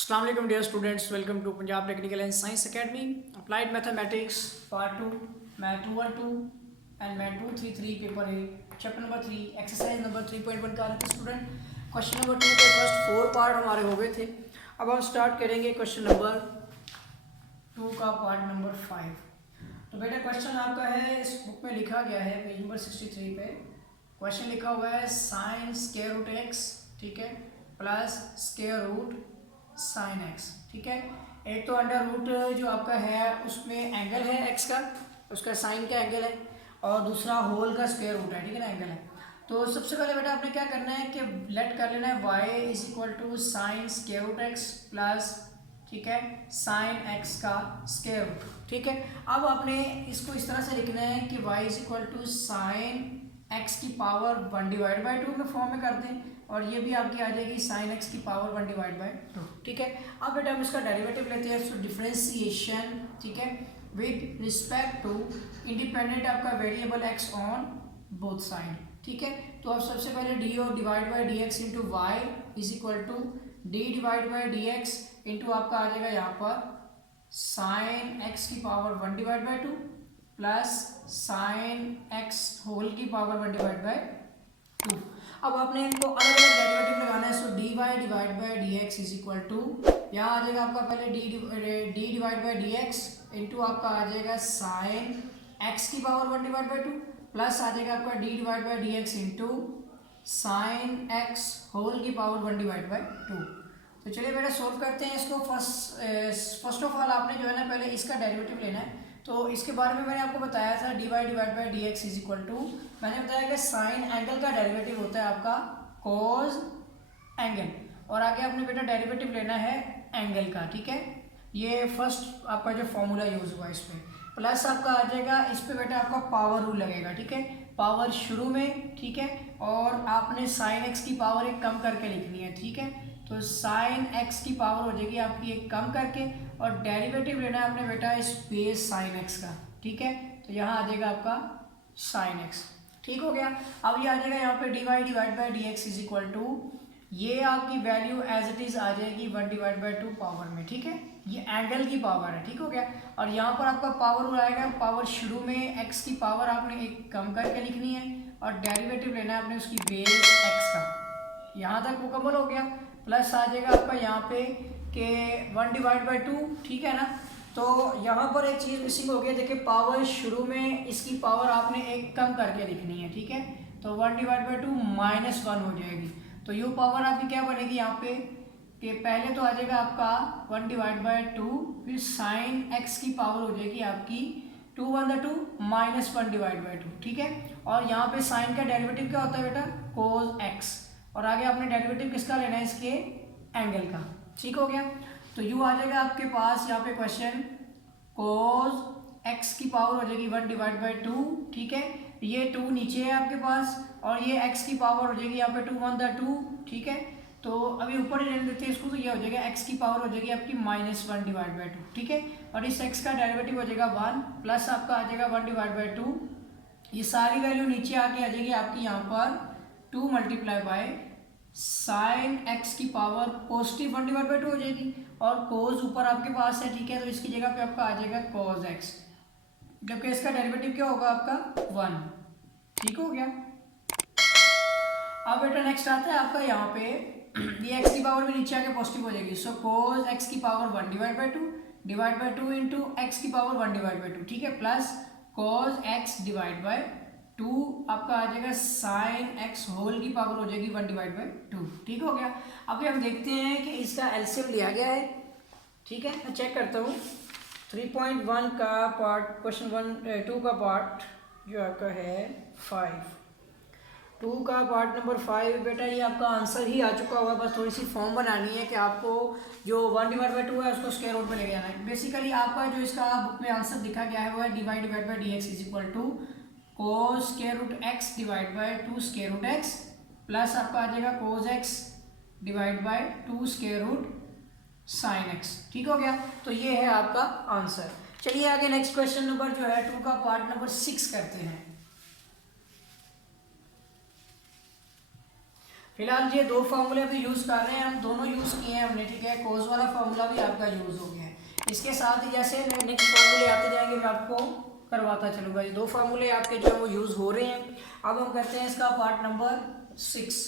अस्सलाम वालेकुम dear students, welcome to Punjab technical and science academy. Applied mathematics part 2, math 212 and math 233 paper A, chapter number 3, exercise number 3.1 का student. Question number 2 के first 4 part हमारे हो गए थे। अब हम स्टार्ट करेंगे क्वेश्चन नंबर 2 का पार्ट नंबर 5। तो बेटा क्वेश्चन आपका है, इस बुक में लिखा गया है पेज नंबर 63 पे। क्वेश्चन लिखा हुआ है साइन स्क्वायर रूट एक्स, ठीक है, plus square root sine x, ठीक है। एक तो अंडर रूट जो आपका है उसमें एंगल है एक्स का, उसका साइन का एंगल है, और दूसरा होल का स्क्वायर रूट है, ठीक है ना, एंगल है। तो सबसे पहले बेटा आपने क्या करना है कि लेट कर लेना है y is equal to sine square root x plus, ठीक है, साइन एक्स का स्क्वायर रूट, ठीक है। अब आपने इसको इस तरह से लिखना है कि y is equal to sine x की पावर 1 डिवाइड बाई 2 के फॉर्म में कर दें, और ये भी आपकी आ जाएगी साइन एक्स की पावर 1 डिवाइड बाई 2, ठीक है। अब बेटा हम इसका डेरिवेटिव लेते हैं, सो डिफरेंशिएशन, ठीक है, विद रिस्पेक्ट टू इंडिपेंडेंट आपका variable x on both side, ठीक है। तो अब सबसे पहले डी और divide by d x into y is equal to d divide by d x into आपका आ जाएगा यहाँ पर साइन एक्स की power 1 divide by 2 plus sine x whole की पावर 1 डिवाइड बाई 2। अब आपने इनको अलग अलग डेरिवेटिव लगाना है, so D y divide by d x is equal to, यहाँ आ जाएगा आपका पहले d divide by d x into आपका आ जाएगा साइन एक्स की पावर 1 डिवाइड बाई 2 प्लस आ जाएगा आपका d divide by d x into sine x whole की पावर 1 डिवाइड बाई 2। तो चलिए बेटा सोल्व करते हैं इसको। फर्स्ट ऑफ ऑल आपने जो है ना पहले इसका डेरिवेटिव लेना है। तो इसके बारे में मैंने आपको बताया था d y divide by d x is equal to, मैंने बताया कि साइन एंगल का डेरिवेटिव होता है आपका कॉज एंगल, और आगे आपने बेटा डेरिवेटिव लेना है एंगल का, ठीक है। ये फर्स्ट आपका जो फॉर्मूला यूज हुआ इस पर, प्लस आपका आ जाएगा इस पर बेटा आपका पावर रूल लगेगा, ठीक है, पावर शुरू में, ठीक है, और आपने साइन एक्स की पावर एक कम करके लिखनी है, ठीक है। तो साइन एक्स की पावर हो जाएगी आपकी एक कम करके, और डेरिवेटिव लेना है आपने बेटा इस बेस साइन एक्स का, ठीक है। तो यहाँ आ जाएगा आपका साइन एक्स, ठीक हो गया। अब ये आ जाएगा यहाँ पे d y divide by d x is equal to, ये आपकी वैल्यू एज इट इज आ जाएगी 1 डिवाइड बाई 2 पावर में, ठीक है, ये एंगल की पावर है, ठीक हो गया। और यहाँ पर आपका पावर आएगा, पावर शुरू में एक्स की पावर आपने एक कम करके लिखनी है, और डेरिवेटिव लेना है आपने उसकी बेस एक्स का। यहाँ तक मुकम्मल हो गया। प्लस आ जाएगा आपका यहाँ पे कि 1 डिवाइड बाई 2, ठीक है ना। तो यहाँ पर एक चीज़ मिसिंग हो गई, देखिए पावर शुरू में इसकी पावर आपने एक कम करके लिखनी है, ठीक है। तो 1 डिवाइड बाई 2 -1 हो जाएगी। तो यू पावर आपकी क्या बनेगी यहाँ पे कि पहले तो आ जाएगा आपका 1 डिवाइड बाई 2, फिर साइन एक्स की पावर हो जाएगी आपकी 2 1 2 -1 डिवाइड बाई 2, ठीक है। और यहाँ पे साइन का डेरिवेटिव क्या होता है बेटा, कोज एक्स, और आगे आपने डेरिवेटिव किसका लेना है, इसके एंगल का, ठीक हो गया। तो यू आ जाएगा आपके पास यहाँ पे क्वेश्चन कोज एक्स की पावर हो जाएगी 1 डिवाइड बाई 2, ठीक है, ये 2 नीचे है आपके पास, और ये एक्स की पावर हो जाएगी यहाँ पे 2 1 2, ठीक है। तो अभी ऊपर ही रहने देते हैं इसको, तो ये हो जाएगा एक्स की पावर हो जाएगी आपकी -1 डिवाइड बाई 2, ठीक है। और इस एक्स का डेरिवेटिव हो जाएगा 1, प्लस आपका आ जाएगा 1 डिवाइड बाई 2, ये सारी वैल्यू नीचे आके आ जाएगी आपकी यहाँ पर 2 मल्टीप्लाई बाय साइन एक्स की पावर पॉजिटिव 1 डिवाइड बाई 2 हो जाएगी, और कोज ऊपर आपके पास है, ठीक है। तो इसकी जगह पे आपका आ जाएगा कोज एक्स, जबकि इसका डेरिवेटिव क्या होगा आपका 1, ठीक हो गया। अब बेटा नेक्स्ट आता है आपका यहाँ पे ये एक्स की पावर भी नीचे आके पॉजिटिव हो जाएगी, सो कोज एक्स की power 1 divide by 2 into x की पावर 1 डिवाइड बाई 2, ठीक है, plus cos x divide by 2 आपका आ जाएगा साइन एक्स होल की पावर हो जाएगी 1 डिवाइड बाई 2, ठीक हो गया। अभी हम देखते हैं कि इसका एलसीएम लिया गया है, ठीक है। मैं चेक करता हूँ 3.1 का पार्ट, क्वेश्चन 2 का पार्ट जो आपका है 2 का पार्ट नंबर 5 बेटा, ये आपका आंसर ही आ चुका हुआ, बस थोड़ी सी फॉर्म बनानी है कि आपको जो 1 डिवाइड बाई 2 है उसको स्क्वायर रूट में लेके जाना है। बेसिकली आपका जो इसका बुक में आंसर दिखा गया है वो है d y divide by d x is equal to cos square root x divide by 2 square root x, plus आपका आ जाएगा cos x divide by 2 square root sine x, ठीक हो गया। तो ये है आपका आंसर। चलिए आगे नेक्स्ट क्वेश्चन नंबर जो है 2 का पार्ट नंबर 6 करते हैं। फिलहाल ये दो फार्मूले अभी यूज़ कर रहे हैं हम, दोनों यूज़ किए हैं हमने, ठीक है। कोस वाला फार्मूला भी आपका यूज़ हो गया है। इसके साथ ही जैसे नेक्स्ट फार्मूले आते जाएंगे मैं आपको करवाता चलूँगा। ये दो फार्मूले आपके जो है वो यूज़ हो रहे हैं। अब हम करते हैं इसका पार्ट नंबर 6,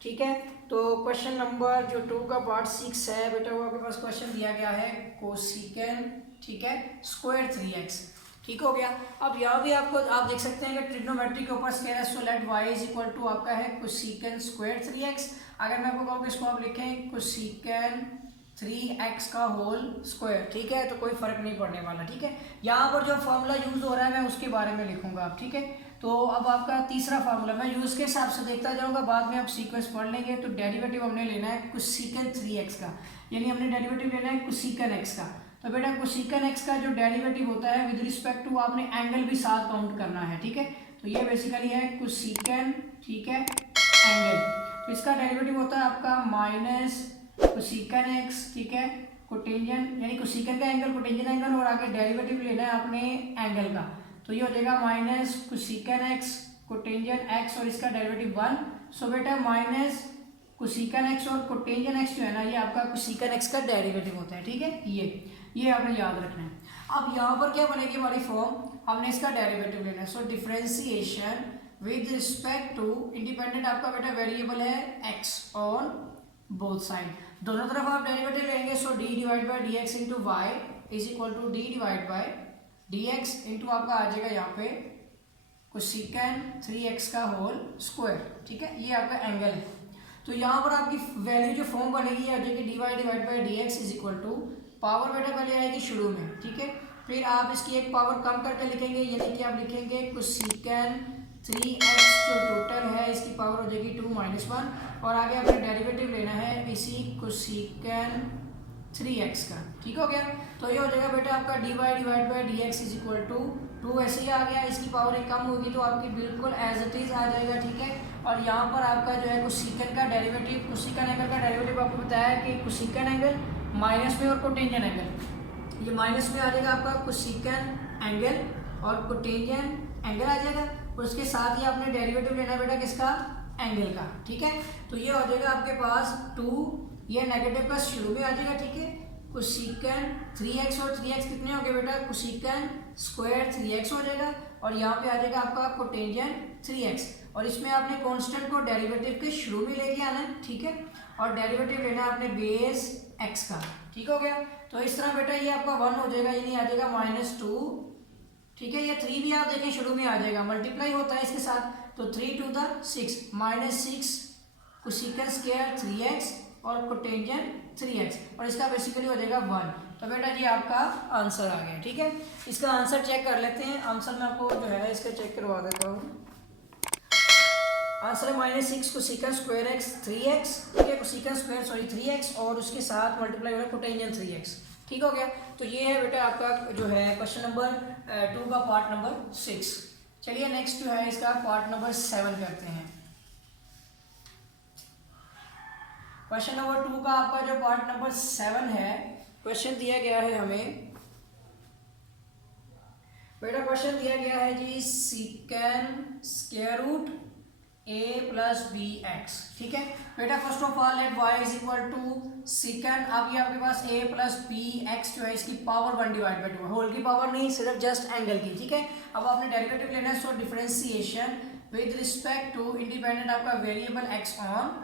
ठीक है। तो क्वेश्चन नंबर जो 2 का पार्ट 6 है बेटा, वो आपके पास क्वेश्चन दिया गया है कोसिकेंट, ठीक है, स्क्वायर 3x, ठीक हो गया। अब यहाँ भी आपको आप देख सकते हैं कि ट्रिग्नोमेट्री के ऊपर स्केयर है, so let y is equal to आपका है कोसिकेंट स्क्वायर 3x। अगर मैं आपको कहूँ कि इसको आप लिखें कोसिकेंट 3x का होल स्क्वायर, ठीक है, तो कोई फर्क नहीं पड़ने वाला, ठीक है। यहाँ पर जो फार्मूला यूज हो रहा है मैं उसके बारे में लिखूंगा, ठीक है। तो अब आपका तीसरा फार्मूला मैं यूज के हिसाब से देखता जाऊंगा, बाद में आप सीक्वेंस पढ़ लेंगे। तो डेरिवेटिव हमने लेना है कोसिकेंट 3x का, यानी हमने डेरिवेटिव लेना है कोसिकेंट x का। तो बेटा कोसिकेंट x का जो डेरिवेटिव होता है विद रिस्पेक्ट टू आपने एंगल भी साथ काउंट करना है, ठीक है। तो ये बेसिकली है कोसिकेंट, ठीक है, एंगल। तो इसका डेरिवेटिव होता है आपका माइनस कोसिकेंट x, ठीक है, कोटेंजेंट यानी कोसिकेंट का एंगल कोटेंजेंट एंगल, और आगे डेरिवेटिव लेना है आपने एंगल का। तो ये हो जाएगा minus cosecant x cotangent x और इसका डेरिवेटिव 1। सो बेटा माइनस कोसिकेंट x और कोटेंजेंट x जो है ना, ये आपका कोसिकेंट x का डेरिवेटिव होता है, ठीक है। ये आपने याद रखना है। अब यहाँ पर क्या बनेगी हमारी फॉर्म, हमने इसका डेरिवेटिव लेना है। So differentiation with respect to independent आपका बेटा वेरिएबल है x ऑन बोथ साइड, दोनों तरफ आप डेरिवेटिव लेंगे। So d divide by d x into y is equal to d divide by d x into आपका आ जाएगा यहाँ पे कोसिकेंट 3x का होल स्क्वायर, ठीक है। ये आपका एंगल है। तो यहाँ पर आपकी वैल्यू जो फॉर्म बनेगी आ जाएगी dy divide by d x is equal to power बेटा पहले आएगी शुरू में, ठीक है, फिर आप इसकी एक पावर कम करके लिखेंगे, यानी कि आप लिखेंगे कोसिकेंट 3x जो टोटल है इसकी पावर हो जाएगी 2 - 1, और आगे आपने डेरिवेटिव लेना है इसी कोसिकेंट 3x का, ठीक हो गया। तो ये हो जाएगा बेटा आपका dy divide by d x is equal to 2 ऐसे ही आ गया, इसकी पावर एक कम होगी तो आपकी बिल्कुल एज इट इज आ जाएगा, ठीक है। और यहाँ पर आपका जो है कोसिकेंट का डेरिवेटिव, कोसिकेंट एंगल का डेरिवेटिव आपको बताया कि कोसिकेंट एंगल माइनस में और कोटेंजेंट एंगल, ये माइनस में आ जाएगा आपका कोसिकेंट एंगल और कोटेंजेंट एंगल आ जाएगा, और उसके साथ ही आपने डेरिवेटिव लेना बेटा किसका, एंगल का, ठीक है। तो ये हो जाएगा आपके पास 2, ये नेगेटिव प्लस शुरू में आ जाएगा, ठीक है। कोसिकेंट 3x और 3x कितने हो गए बेटा, कोसिकेंट स्क्वायर 3x हो जाएगा, और यहाँ पे आ जाएगा आपका कोटेंजेंट 3x, और इसमें आपने कांस्टेंट को डेरिवेटिव के शुरू में लेके आना है, ठीक है, और डेरिवेटिव लेना है आपने बेस x का, ठीक हो गया। तो इस तरह बेटा ये आपका 1 हो जाएगा, यानी आ जाएगा -2, ठीक है। ये 3 भी आप देखें शुरू में आ जाएगा, मल्टीप्लाई होता है इसके साथ, तो 3 to the 6 -6 cosecant square 3x और कोटेंजेंट 3x, और इसका बेसिकली हो जाएगा 1। तो बेटा जी आपका आंसर आ गया, ठीक है। इसका आंसर चेक कर लेते हैं। आंसर मैं आपको जो है इसका चेक करवा देता हूँ। आंसर है -6 कोसिकेंट स्क्वायर x 3x, ठीक है, कोसिकेंट स्क्वायर सॉरी 3x, और उसके साथ मल्टीप्लाई हो रहा है कोटेंजेंट 3x, ठीक हो गया। तो ये है बेटा आपका जो है क्वेश्चन नंबर 2 का पार्ट नंबर 6। चलिए नेक्स्ट जो है इसका पार्ट नंबर 7 करते हैं। क्वेश्चन नंबर 2 का आपका जो पार्ट नंबर 7 है, क्वेश्चन दिया गया है हमें बेटा, क्वेश्चन दिया गया है जी secant square root a plus b x, ठीक है बेटा। First of all let y is equal to secant, अब ये आपके पास a प्लस बी एक्स जो है इसकी पावर 1 डिवाइड बाई 2, होल की पावर नहीं, सिर्फ जस्ट एंगल की, ठीक है। अब आपने डेरिवेटिव लेना है, so differentiation with respect to independent आपका variable x on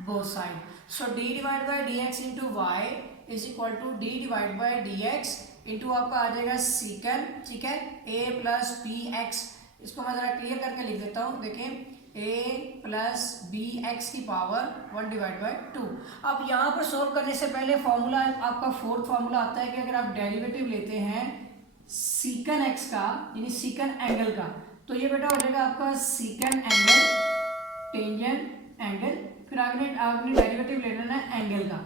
both side. So d divide by d x into y is equal to d divide by d x into आपका आ जाएगा सीकेंट, ठीक है, a प्लस बी एक्स। इसको मैं जरा clear करके लिख देता हूँ, देखें a प्लस बी एक्स की पावर 1 डिवाइड बाई 2। अब यहाँ पर सॉल्व करने से पहले फॉर्मूला आपका फोर्थ फॉर्मूला आता है कि अगर आप डेरिवेटिव लेते हैं सीकेंट x का, यानी सीकेंट एंगल का, तो ये बेटा हो जाएगा आपका सीकेंट एंगल टेंजेंट एंगल, फिर आपने डेरिवेटिव लेना है एंगल का,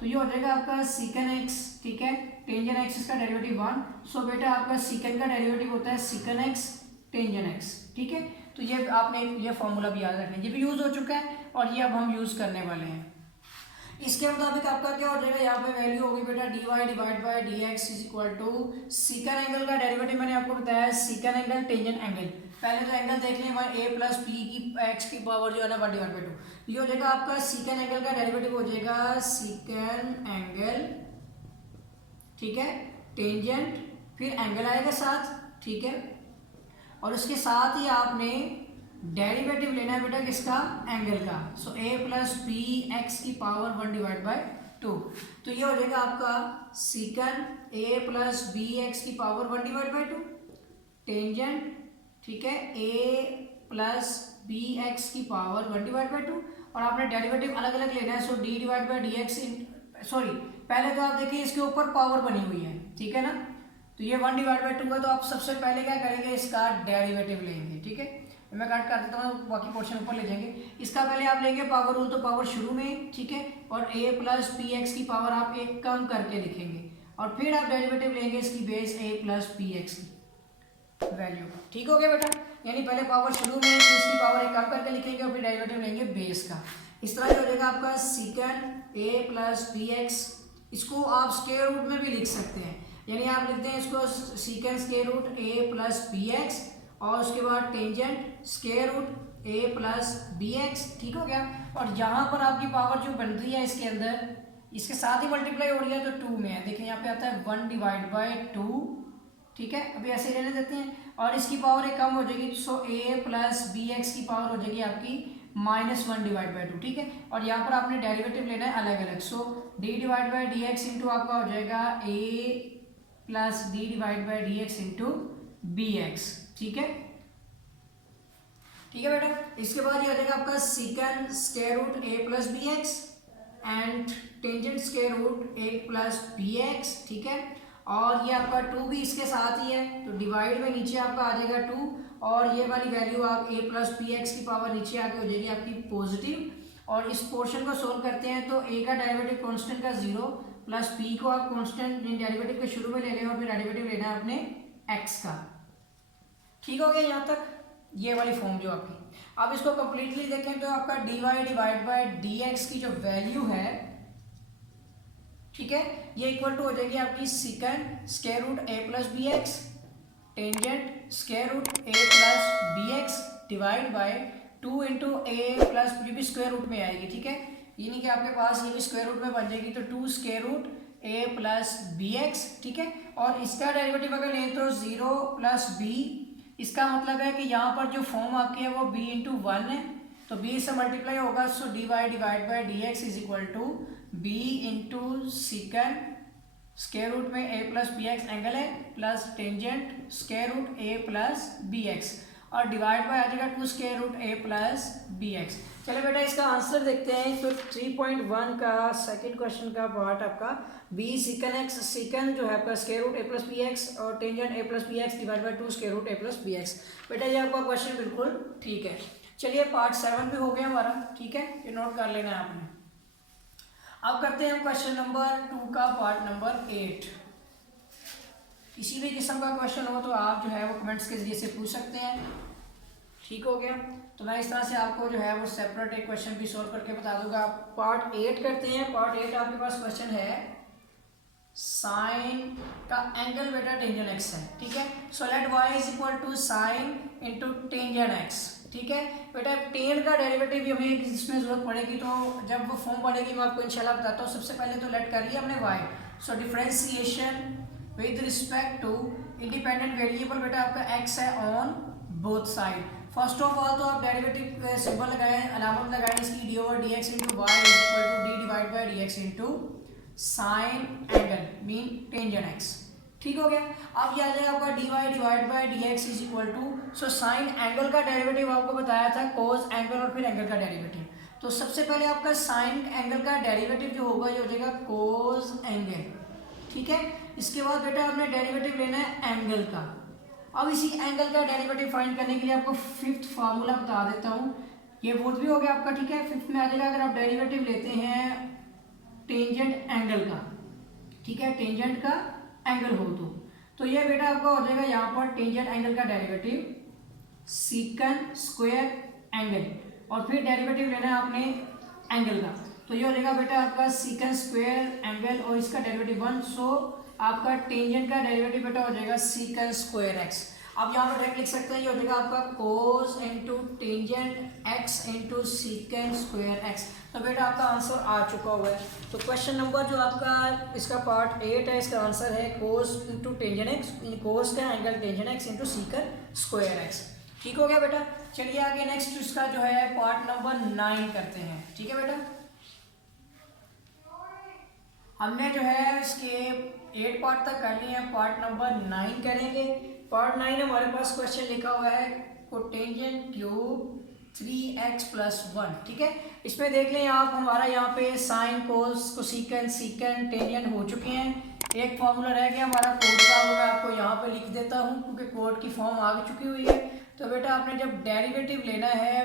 तो ये हो जाएगा आपका सीकेंट x, ठीक है, टेंजेंट x इसका डेरिवेटिव 1। सो बेटा आपका सीकेंट का डेरिवेटिव होता है सीकेंट x टेंजेंट x, ठीक है। तो ये आपने ये फॉर्मूला भी याद रखना है, ये भी यूज हो चुका है और ये अब हम यूज करने वाले हैं। इसके मुताबिक आपका क्या हो जाएगा, यहाँ पे वैल्यू होगी बेटा dy divide by dx is equal to secant angle का डेरिवेटिव मैंने आपको बताया सीकेंट एंगल टेंजेंट एंगल, पहले तो एंगल देख लें, ए प्लस पी की एक्स की पावर जो है ना 1/2, ये हो जाएगा आपका सीकन एंगल का डेरिवेटिव हो जाएगा सीकन एंगल, ठीक है, टेंजेंट, फिर एंगल आएगा साथ, ठीक है, और उसके साथ ही आपने डेरिवेटिव लेना है बेटा किसका, एंगल का। So a plus b x की पावर 1/2, तो ये हो जाएगा आपका secant a plus b x की पावर 1/2, टेंजेंट, ठीक है, ए प्लस बी एक्स की पावर 1/2, और आपने डेरिवेटिव अलग अलग लेना है। So d divide by d x, sorry पहले तो आप देखिए इसके ऊपर पावर बनी हुई है, ठीक है ना, तो ये 1/2 है, तो आप सबसे पहले क्या करेंगे, इसका डेरिवेटिव लेंगे, ठीक है, मैं कट कर देता हूँ, बाकी पोर्शन ऊपर ले जाएंगे। इसका पहले आप लेंगे पावर रूल, तो पावर शुरू में, ठीक है, और a प्लस पी एक्स की पावर आप एक कम करके लिखेंगे, और फिर आप डेरिवेटिव लेंगे इसकी base a plus p x की वैल्यू, ठीक हो गया बेटा, यानी पहले पावर शुरू में फिर इसकी पावर एक कम करके लिखेंगे और फिर डेरिवेटिव लेंगे बेस का। इस तरह हो जाएगा आपका सीकन a प्लस पी एक्स, इसको आप स्क्वायर रूट में भी लिख सकते हैं, यानी आप लिखते हैं इसको secant square root a plus p x, और उसके बाद tangent square root a plus b x, ठीक हो गया। और यहाँ पर आपकी पावर जो बन रही है इसके अंदर, इसके साथ ही मल्टीप्लाई हो रही है, तो 2 में है, देखिए यहाँ पे आता है 1/2, ठीक है, अभी ऐसे ही रहने देते हैं, और इसकी पावर एक कम हो जाएगी, सो a प्लस बी एक्स की पावर हो जाएगी आपकी -1/2, ठीक है, और यहाँ पर आपने डेरिवेटिव लेना है अलग अलग। So d divide by d x into आपका हो जाएगा a plus d divide by d x into b x, ठीक है, ठीक है बेटा। इसके बाद ये आ जाएगा आपका secant square root a plus b x and tangent square root a plus b x, ठीक है, और ये आपका 2 भी इसके साथ ही है, तो डिवाइड में नीचे आपका आ जाएगा 2, और ये वाली वैल्यू आप a प्लस पी एक्स की पावर नीचे आके हो जाएगी आपकी पॉजिटिव, और इस पोर्शन को सोल्व करते हैं तो a का डेरिवेटिव कांस्टेंट का 0 प्लस p को आप कांस्टेंट डेरिवेटिव के शुरू में ले लें, और फिर डेरिवेटिव लेना है अपने x का, ठीक हो गया यहाँ तक, ये वाली फॉर्म जो आपकी। अब इसको कंप्लीटली देखें तो आपका dy डिवाइड बाई dx की जो वैल्यू है, ठीक है, ये इक्वल टू हो जाएगी आपकी secant square root a plus b x, tangent square root a plus b x divide by 2 into a plus, ये भी स्क्वायर रूट में आएगी, ठीक है, यानी कि आपके पास ये भी स्क्वायर रूट में बन जाएगी, तो 2 square root a plus b x, ठीक है, और इसका डेरिवेटिव अगर लें तो 0 प्लस b, इसका मतलब है कि यहाँ पर जो फॉर्म आपकी है वो b इंटू 1 है, तो b से मल्टीप्लाई होगा, so dy divide by d x is equal to b into secant square root में a plus b x angle है plus tangent square root a plus b x, और divide by आ जाएगा 2 square root a plus b x. चलो बेटा इसका answer देखते हैं, तो 3.1 का सेकंड क्वेश्चन का पार्ट आपका b सीकन x, सीकन जो है आपका square root a plus b x और tangent a plus b x divide by 2 square root a plus b x. बेटा ये आपका क्वेश्चन बिल्कुल ठीक है। चलिए पार्ट 7 भी हो गया हमारा, ठीक है, ये नोट कर लेना है आपने। अब करते हैं हम क्वेश्चन नंबर 2 का पार्ट नंबर 8। किसी भी किस्म का क्वेश्चन हो तो आप जो है वो कमेंट्स के जरिए से पूछ सकते हैं, ठीक हो गया। तो मैं इस तरह से आपको जो है वो सेपरेट एक क्वेश्चन भी सॉल्व करके बता दूंगा। पार्ट 8 करते हैं। पार्ट 8 आपके पास क्वेश्चन है साइन का एंगल बेटा टेंजेंट एक्स है, ठीक है। So let y is equal to sine into tangent x, ठीक है। बेटा टेन का डेरिवेटिव भी हमें इसमें जरूरत पड़ेगी, तो जब वो फॉर्म पड़ेगी मैं आपको इंशाल्लाह बताता हूँ। सबसे पहले तो लेट कर लिया हमने y, so differentiation with respect to independent variable बेटा आपका x है on both side. First of all तो आप डेरिवेटिव सिंबल लगाएं, अलामत लगाएं इसकी d over d x into y is equal to d divide by d x into sine angle mean tangent x, ठीक हो गया। अब यह आ जाएगा आपका d y divide by d x is equal to, so sine angle का derivative आपको बताया था कोस एंगल और फिर एंगल का डेरिवेटिव। तो सबसे पहले आपका साइन एंगल का डेरिवेटिव जो होगा ये हो जाएगा कोस एंगल, ठीक है। इसके बाद बेटा आपने डेरिवेटिव लेना है एंगल का। अब इसी एंगल का डेरिवेटिव फाइंड करने के लिए आपको फिफ्थ फार्मूला बता देता हूँ। ये फोर्थ भी हो गया आपका, ठीक है। फिफ्थ में आ जाएगा अगर आप डेरिवेटिव लेते हैं टेंजेंट एंगल का, ठीक है, टेंजेंट का एंगल हो तो ये बेटा आपका हो जाएगा यहाँ पर टेंजेंट एंगल का डेरिवेटिव सीकन स्क्वायर एंगल, और फिर डेरिवेटिव लेना है आपने एंगल का। तो ये हो जाएगा बेटा आपका सीकन स्क्वायर एंगल और इसका डेरिवेटिव 1, सो आपका टेंजेंट का डेरिवेटिव बेटा हो जाएगा सीकन स्क्वायर एक्स। अब यहाँ पर डायरेक्ट लिख सकते हैं, ये हो जाएगा आपका cos into tangent x into secant square x. तो बेटा आपका आंसर आ चुका हुआ है। तो क्वेश्चन नंबर जो आपका इसका पार्ट 8 है, इसका आंसर है कोस इंटू टेंजेंट एक्स, कोस का angle tangent x into secant square x. ठीक हो गया बेटा। चलिए आगे नेक्स्ट इसका जो है पार्ट नंबर 9 करते हैं। ठीक है बेटा, हमने जो है इसके 8 पार्ट तक कर लिए हैं, पार्ट नंबर 9 करेंगे। पार्ट 9 हमारे पास क्वेश्चन लिखा हुआ है कोटेंजेंट क्यूब 3x + 1। ठीक है, इसमें देख लें आप, हमारा यहाँ पे sine cos cosecant secant tangent हो चुके हैं। एक फॉर्मूला रह गया हमारा कोड का, वो मैं आपको यहाँ पे लिख देता हूँ क्योंकि कोड की फॉर्म आ चुकी हुई है। तो बेटा आपने जब डेरिवेटिव लेना है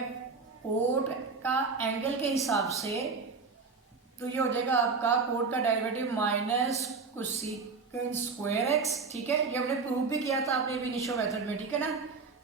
कोड का एंगल के हिसाब से, तो ये हो जाएगा आपका कोड का derivative minus cosecant square x. ठीक है, ये हमने प्रूव भी किया था आपने एब इनिशियो मेथड में। ठीक है ना,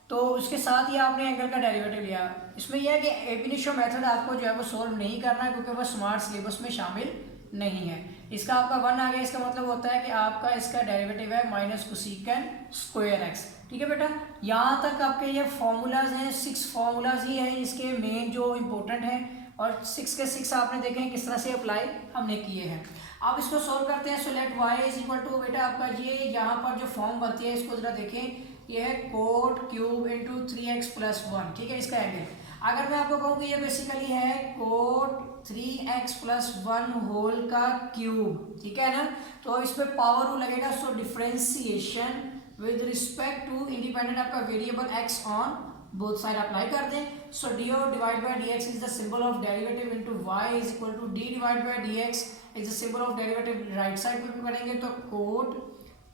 तो उसके साथ ही आपने एंगल का डेरिवेटिव लिया। इसमें यह है कि एब इनिशियो मेथड आपको जो है वो सोल्व नहीं करना है क्योंकि वो स्मार्ट सिलेबस में शामिल नहीं है। इसका आपका 1 आ गया, इसका मतलब होता है कि आपका इसका डेरिवेटिव है माइनस कोसेकेंट स्क्वायर एक्स। ठीक है बेटा, यहाँ तक आपके ये फॉर्मूलाज हैं, 6 फॉर्मूलाज ही हैं इसके मेन जो इम्पोर्टेंट हैं, और 6 के 6 आपने देखें किस तरह से अप्लाई हमने किए हैं। अब इसको सोल्व करते हैं। सो लेट y = बेटा आपका ये यहाँ पर जो फॉर्म बनती है इसको जरा देखें, ये है कोट क्यूब इंटू 3x + 1। ठीक है, इसका एंगल अगर मैं आपको कहूँ कि ये बेसिकली है कोट 3x + 1 होल का क्यूब। ठीक है ना, तो इस पर पावर रूल लगेगा। So differentiation with respect to independent आपका variable x on both side apply कर दें। So d divide by dx is the symbol of derivative into y = d divide by dx is the symbol of derivative right side पे करेंगे तो coat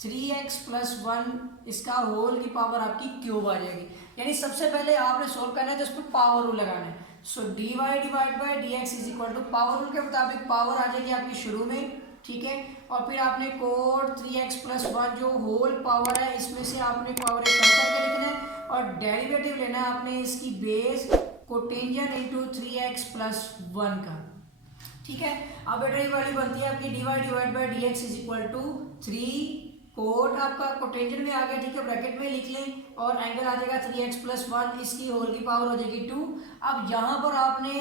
3x + 1 इसका whole की power आपकी cube आ जाएगी। यानी सबसे पहले आपने सोल्व करना है तो इस पर पावर रूल लगाना है। सो dy divide by dx = power rule के मुताबिक पावर आ जाएगी आपकी शुरू में। ठीक है, और फिर आपने कोट 3x + 1 जो होल पावर है इसमें से आपने पावर एक कम करके लिखना है, और डेरिवेटिव लेना है आपने इसकी बेस कोटेंजेंट इंटू 3x + 1 का। ठीक है, अब बेटा ये वाली बनती है आपकी dy divide by dx = 3 cot आपका कोटेंजेंट में आ गया। ठीक है, ब्रैकेट में लिख लें, और एंगल आ जाएगा 3x + 1, इसकी होल की पावर हो जाएगी 2। अब यहाँ पर आपने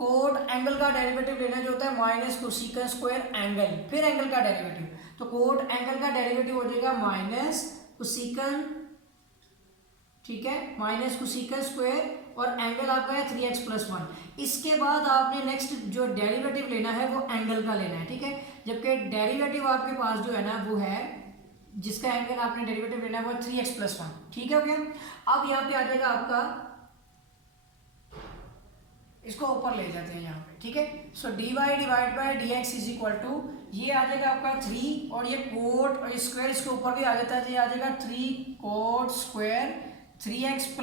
कोट एंगल का डेरिवेटिव लेना जो होता है माइनस कोसेकेंट स्क्वायर एंगल, फिर एंगल का डेरिवेटिव। तो कोट एंगल का डेरिवेटिव हो जाएगा माइनस कोसेकेंट, ठीक है, माइनस कोसेकेंट स्क्वायर, और एंगल आपका है 3x + 1। इसके बाद आपने नेक्स्ट जो डेरिवेटिव लेना है वो एंगल का लेना है। ठीक है, जबकि डेरिवेटिव आपके पास जो है ना वो है, जिसका एंगल आपने डेरिवेटिव लेना है वो 3x + 1। ठीक है, अब यहाँ पे आ जाएगा आपका, इसको ऊपर ले जाते हैं यहाँ पे। ठीक है, सो dy डिवाइड बाय dx = ये आ जाएगा आपका 3, और ये कोट और स्क्वायर इसके ऊपर भी आ जाता है, तो ये आ जाएगा 3 कोट स्क्वायर 3x +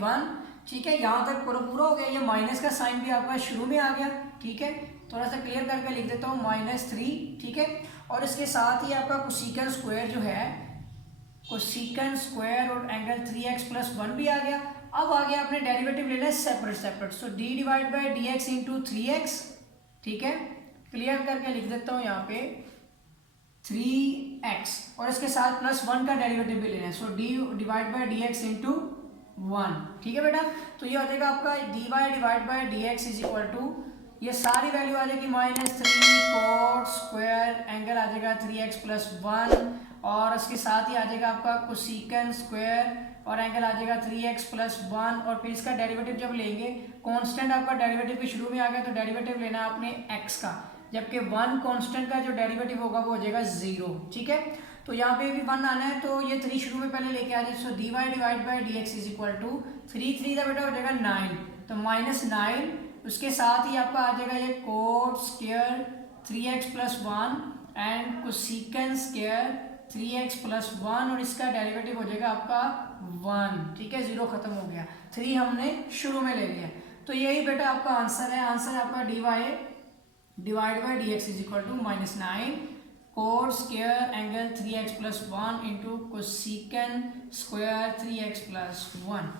1। ठीक है, यहाँ तक पूरा हो गया। ये माइनस का साइन भी आपका शुरू में आ गया। ठीक है, थोड़ा सा क्लियर करके लिख देता हूँ -3। ठीक है, और इसके साथ ही आपका कोसेकेंट स्क्वायर जो है, कोसेकेंट स्क्वायर और एंगल 3x + 1 भी आ गया। अब आगे आपने डेरिवेटिव लेना है separate. So d divide by dx into 3x। ठीक है, क्लियर करके लिख देता हूँ यहाँ पे 3x, और इसके साथ +1 का डेरिवेटिव भी लेना है। सो d divide by dx into 1। ठीक है बेटा, तो ये हो जाएगा आपका dy डिवाइड बाय dx = ये सारी वैल्यू आ जाएगी -3 कोट स्क्वायर, एंगल आ जाएगा 3x + 1, और इसके साथ ही आ जाएगा आपका कोसेकेंट स्क्वायर, और एंगल आ जाएगा 3x + 1, और फिर इसका डेरिवेटिव जब लेंगे, कांस्टेंट आपका डेरिवेटिव के शुरू में आ गया तो डेरिवेटिव लेना है आपने x का, जबकि 1 कांस्टेंट का जो डेरिवेटिव होगा वो हो जाएगा 0। ठीक है, तो यहाँ पे भी 1 आना है, तो ये 3 शुरू में पहले लेके आ जाए। सो dy डिवाइड बाय dx = 3 का बेटा हो जाएगा 9, तो -9, उसके साथ ही आपका आ जाएगा ये coat square 3x + 1 and cosecant square 3x + 1, और इसका डेरिवेटिव हो जाएगा आपका 1। ठीक है, 0 खत्म हो गया, 3 हमने शुरू में ले लिया। तो यही बेटा आपका आंसर है। आंसर आपका dy divide by dx = -9 coat square angle 3x + 1 into cosecant square 3x + 1।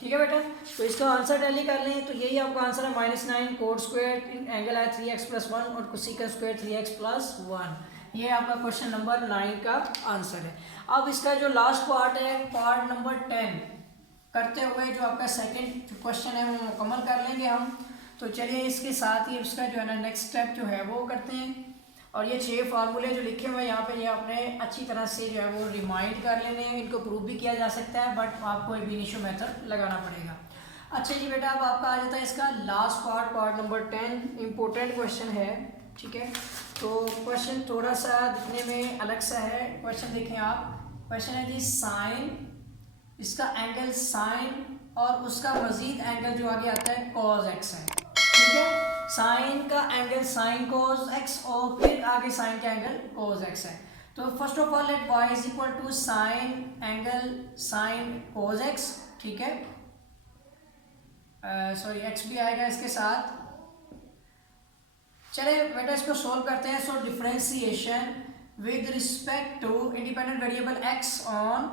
ठीक है बेटा, तो इसका आंसर टैली कर लें, तो यही आपका आंसर है -9 कोट स्क्वायर एंगल है 3x + 1 और कोसेकेंट स्क्वायर 3x + 1। ये आपका क्वेश्चन नंबर 9 का आंसर है। अब इसका जो लास्ट पार्ट है, पार्ट नंबर 10 करते हुए जो आपका सेकंड क्वेश्चन है वो मुकम्मल कर लेंगे हम। तो चलिए इसके साथ ही उसका जो है ना नेक्स्ट स्टेप जो है वो करते हैं। और ये 6 फार्मूले जो लिखे हुए हैं यहाँ पे, ये आपने अच्छी तरह से जो है वो रिमाइंड कर लेने हैं। इनको प्रूव भी किया जा सकता है, बट आपको एक इनिशियो मेथड लगाना पड़ेगा। अच्छा जी बेटा, अब आपका आ जाता है इसका last part, part number 10। Important question है, ठीक है। तो क्वेश्चन थोड़ा सा दिखने में अलग सा है। क्वेश्चन देखें आप, क्वेश्चन है जी साइन, इसका एंगल साइन और उसका मजीद एंगल जो आगे आता है कॉज एक्स है, ठीक है। साइन का एंगल साइन कॉज एक्स और फिर आगे साइन का एंगल कॉज एक्स है। तो first of all let y is equal to sine angle sine cos x, ठीक है। सॉरी x भी आएगा इसके साथ। चले बेटा इसको सोल्व करते हैं। So differentiation with respect to independent variable x on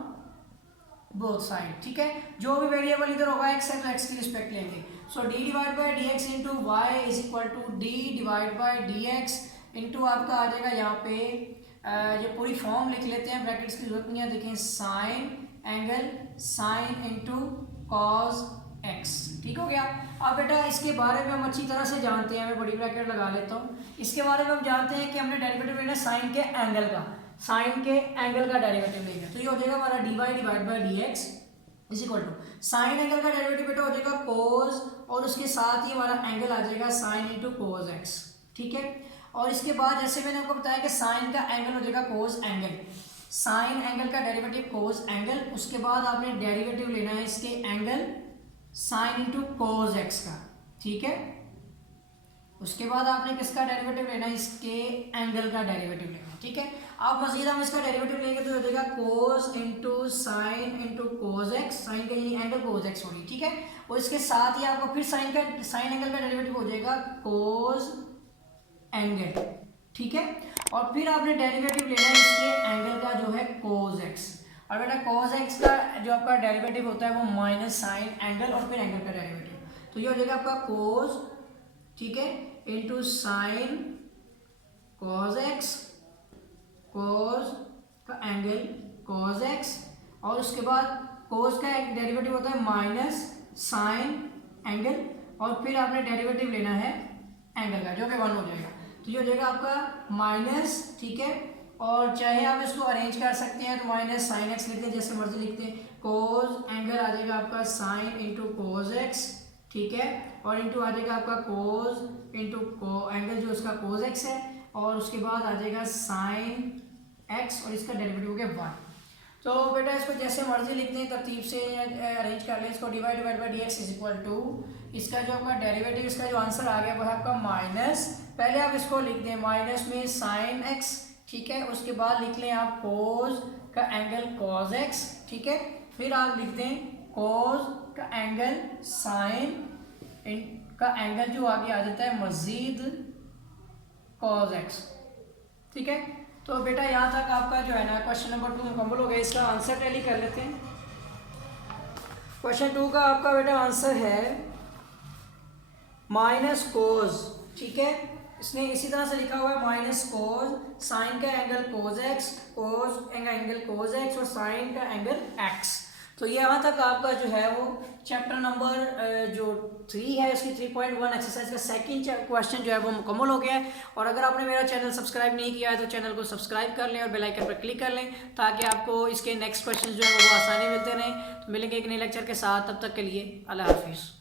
both side, ठीक है। जो भी वेरिएबल इधर होगा x है तो x की रिस्पेक्ट लेंगे। So d divide by d x into y is equal to d divide by d x into आपका आ जाएगा यहाँ पे ये पूरी फॉर्म लिख लेते हैं, ब्रैकेट्स की जरूरत नहीं है। देखें sign angle sine into cos x, ठीक हो गया। अब बेटा इसके बारे में हम अच्छी तरह से जानते हैं, मैं बड़ी ब्रैकेट लगा लेता हूँ। इसके बारे में हम जानते हैं कि हमने डेरिवेटिव लेना साइन के एंगल का, साइन के एंगल का डेरिवेटिव लेंगे। तो ये हो जाएगा हमारा d y divide by d x is equal to sine angle का डेरिवेटिव बेटा हो जाएगा कोज, और उसके साथ ही हमारा एंगल आ जाएगा साइन इंटू कोज एक्स, ठीक है। और इसके बाद जैसे मैंने आपको बताया कि साइन का एंगल हो जाएगा कोज एंगल, साइन एंगल का डेरिवेटिव कोज एंगल। उसके बाद आपने डेरिवेटिव लेना है इसके angle sine into cos x का, ठीक है। उसके बाद आपने किसका डेरिवेटिव लेना है, इसके एंगल का डेरिवेटिव लेना है, ठीक है। अब मजीद हम इसका डेरिवेटिव लेंगे तो हो जाएगा कोस into sine into cos x, sign का यानी एंगल कोज एक्स होगी, ठीक है। और इसके साथ ही आपको फिर साइन एंगल का डेरिवेटिव हो जाएगा कोज एंगल, ठीक है। और फिर आपने डेरिवेटिव लेना है इसके एंगल का जो है कोज एक्स। और बेटा कॉस एक्स का जो आपका डेरिवेटिव होता है वो माइनस साइन एंगल और फिर एंगल का डेरिवेटिव, तो ये हो जाएगा आपका कोस, ठीक है, into sine cos x, cos का एंगल कॉस एक्स, और उसके बाद कॉस का एक डेरिवेटिव होता है माइनस साइन एंगल, और फिर आपने डेरिवेटिव लेना है एंगल का जो कि 1 हो जाएगा। तो ये हो जाएगा आपका माइनस, ठीक है। और चाहे आप इसको अरेंज कर सकते हैं तो माइनस साइन एक्स लिखते हैं, जैसे मर्जी लिखते हैं। कोज एंगल आ जाएगा आपका साइन इंटू कोज एक्स, ठीक है, और इंटू आ जाएगा आपका कोज इंटू एंगल जो उसका कोज एक्स है, और उसके बाद आ जाएगा साइन एक्स और इसका डेरिवेटिव हो गया 1। तो बेटा इसको जैसे मर्जी लिखते हैं, तरतीब से अरेंज कर लें। इसको divide by d x is equal to इसका जो आपका डेरिवेटिव, इसका जो आंसर आ गया वो है आपका माइनस, पहले आप इसको लिख दें माइनस में साइन एक्स, ठीक है। उसके बाद लिख लें आप कोज का एंगल कॉज एक्स, ठीक है। फिर आप लिख दें कोज का एंगल साइन का एंगल जो आगे आ जाता है मजीद कॉज एक्स, ठीक है। तो बेटा यहाँ तक आपका जो है ना क्वेश्चन नंबर 2 मुकम्मल हो गया। इसका आंसर टैली कर लेते हैं। क्वेश्चन 2 का आपका बेटा आंसर है माइनस कोज, ठीक है। इसने इसी तरह से लिखा हुआ है माइनस कोज, साइन का एंगल कोज एक्स, कोज एंगल कोज एक्स और साइन का एंगल एक्स। तो ये यहाँ तक आपका जो है वो चैप्टर नंबर जो 3 है इसकी 3.1 एक्सरसाइज का सेकंड क्वेश्चन जो है वो मुकम्मल हो गया है। और अगर आपने मेरा चैनल सब्सक्राइब नहीं किया है तो चैनल को सब्सक्राइब कर लें और बेल आइकन पर क्लिक कर लें, ताकि आपको इसके नेक्स्ट क्वेश्चन जो है वो आसानी मिलते रहें। तो मिलेंगे एक नए लेक्चर के साथ, तब तक के लिए अल्लाह हाफिज़।